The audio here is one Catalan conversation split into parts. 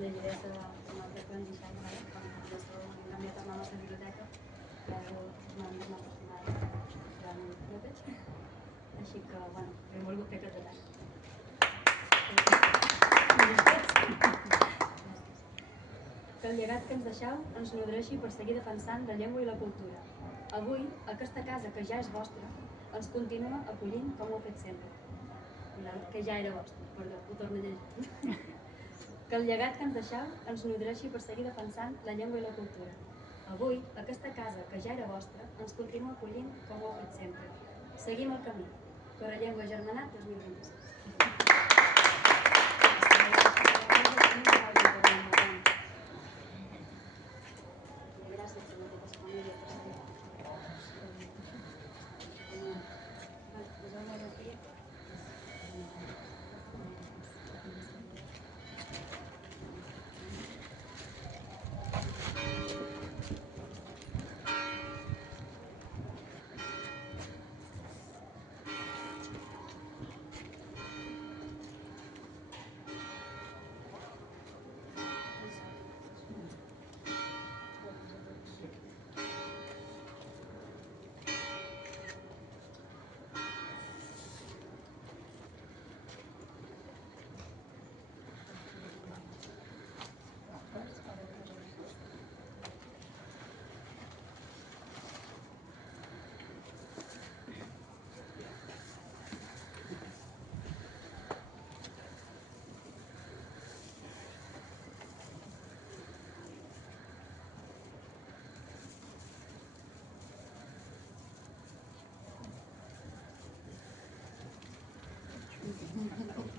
llegiré a una altra quan deixar quan hem canviat a la nostra biblioteca però m'han personal així que, bueno, he volgut fer aquest detall. Que el llegat que ens deixeu ens nodreixi per seguir defensant la llengua i la cultura. Avui, aquesta casa que ja és vostra ens continua acollint com ho ha fet sempre. Que ja era vostre, perdó, ho torno a llegir. Que el llegat que ens deixeu ens nodreixi per seguir defensant la llengua i la cultura. Avui, aquesta casa que ja era vostra ens continua acollint com ho ha fet sempre. Seguim el camí. Cora Llengua Germanat 2026.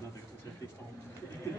Nothing specific.